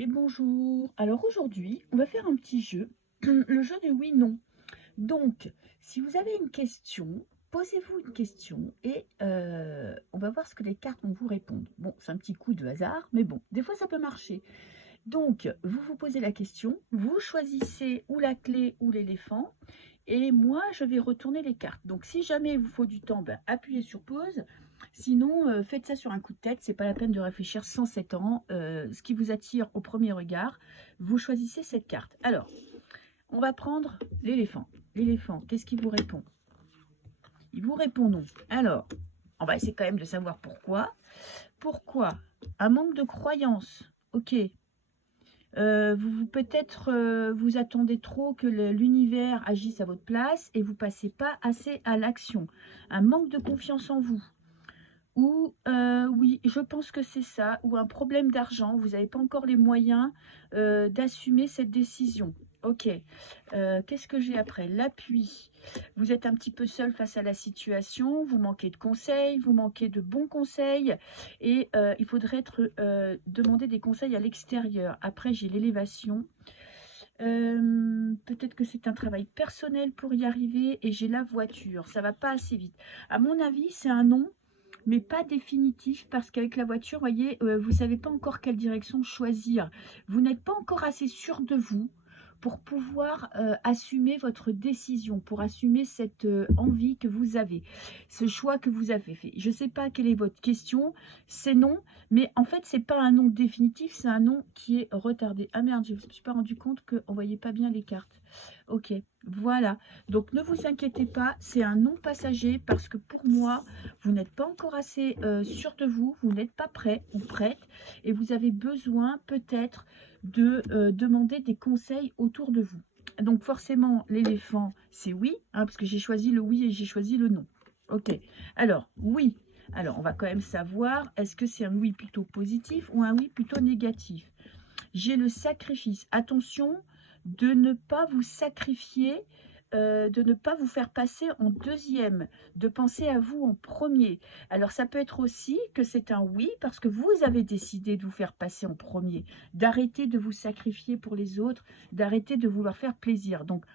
Et bonjour. Alors aujourd'hui, on va faire un petit jeu, le jeu du oui-non. Donc, si vous avez une question, posez-vous une question et on va voir ce que les cartes vont vous répondre. Bon, c'est un petit coup de hasard, mais bon, des fois ça peut marcher. Donc, vous vous posez la question, vous choisissez ou la clé ou l'éléphant, et moi, je vais retourner les cartes. Donc, si jamais il vous faut du temps, ben, appuyez sur pause. Sinon, faites ça sur un coup de tête. C'est pas la peine de réfléchir 107 ans. Ce qui vous attire au premier regard, vous choisissez cette carte. Alors, on va prendre l'éléphant. L'éléphant, qu'est-ce qu'il vous répond? Il vous répond non. Alors, on va essayer quand même de savoir pourquoi. Pourquoi? Un manque de croyance. Ok. Peut-être vous attendez trop que l'univers agisse à votre place et vous passez pas assez à l'action. Un manque de confiance en vous. Ou oui, je pense que c'est ça. Ou un problème d'argent. Vous n'avez pas encore les moyens d'assumer cette décision. Ok. Qu'est-ce que j'ai après? L'appui. Vous êtes un petit peu seul face à la situation. Vous manquez de conseils. Vous manquez de bons conseils. Et il faudrait demander des conseils à l'extérieur. Après, j'ai l'élévation. Peut-être que c'est un travail personnel pour y arriver. Et j'ai la voiture. Ça va pas assez vite. À mon avis, c'est un non, mais pas définitif, parce qu'avec la voiture, voyez, vous ne savez pas encore quelle direction choisir. Vous n'êtes pas encore assez sûr de vous pour pouvoir assumer votre décision, pour assumer cette envie que vous avez, ce choix que vous avez fait. Je ne sais pas quelle est votre question, c'est non, mais en fait, c'est pas un non définitif, c'est un non qui est retardé. Ah merde, je ne me suis pas rendu compte qu'on ne voyait pas bien les cartes. Ok, voilà. Donc ne vous inquiétez pas, c'est un non passager, parce que pour moi, vous n'êtes pas encore assez sûr de vous, vous n'êtes pas prêt ou prête, et vous avez besoin peut-être de demander des conseils autour de vous. Donc forcément, l'éléphant, c'est oui, hein, parce que j'ai choisi le oui et j'ai choisi le non. Ok, alors oui. Alors, on va quand même savoir, est-ce que c'est un oui plutôt positif ou un oui plutôt négatif? J'ai le sacrifice. Attention de ne pas vous sacrifier, de ne pas vous faire passer en deuxième, de penser à vous en premier. Alors ça peut être aussi que c'est un oui parce que vous avez décidé de vous faire passer en premier, d'arrêter de vous sacrifier pour les autres, d'arrêter de vouloir faire plaisir. Donc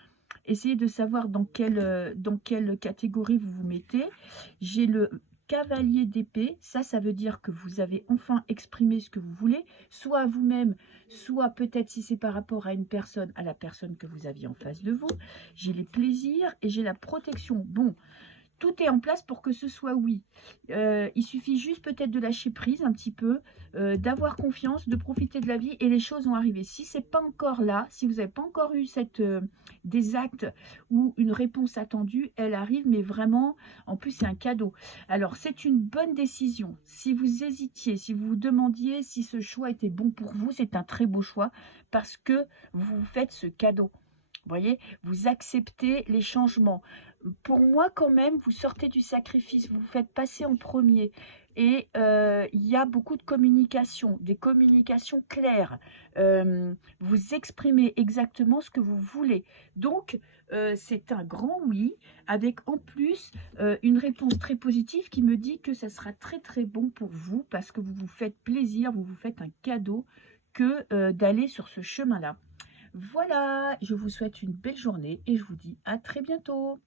essayez de savoir dans quelle catégorie vous vous mettez. J'ai le cavalier d'épée, ça veut dire que vous avez enfin exprimé ce que vous voulez, soit à vous-même, soit peut-être si c'est par rapport à une personne, à la personne que vous aviez en face de vous. J'ai les plaisirs et j'ai la protection. Bon, tout est en place pour que ce soit oui. Il suffit juste peut-être de lâcher prise un petit peu, d'avoir confiance, de profiter de la vie et les choses vont arriver. Si c'est pas encore là, si vous n'avez pas encore eu des actes ou une réponse attendue, elle arrive, mais vraiment, en plus c'est un cadeau. Alors c'est une bonne décision. Si vous hésitiez, si vous vous demandiez si ce choix était bon pour vous, c'est un très beau choix parce que vous vous faites ce cadeau. Vous voyez, vous acceptez les changements. Pour moi, quand même, vous sortez du sacrifice, vous vous faites passer en premier. Et il y a beaucoup de communication, des communications claires. Vous exprimez exactement ce que vous voulez. Donc, c'est un grand oui, avec en plus une réponse très positive qui me dit que ça sera très très bon pour vous parce que vous vous faites plaisir, vous vous faites un cadeau que d'aller sur ce chemin-là. Voilà, je vous souhaite une belle journée et je vous dis à très bientôt.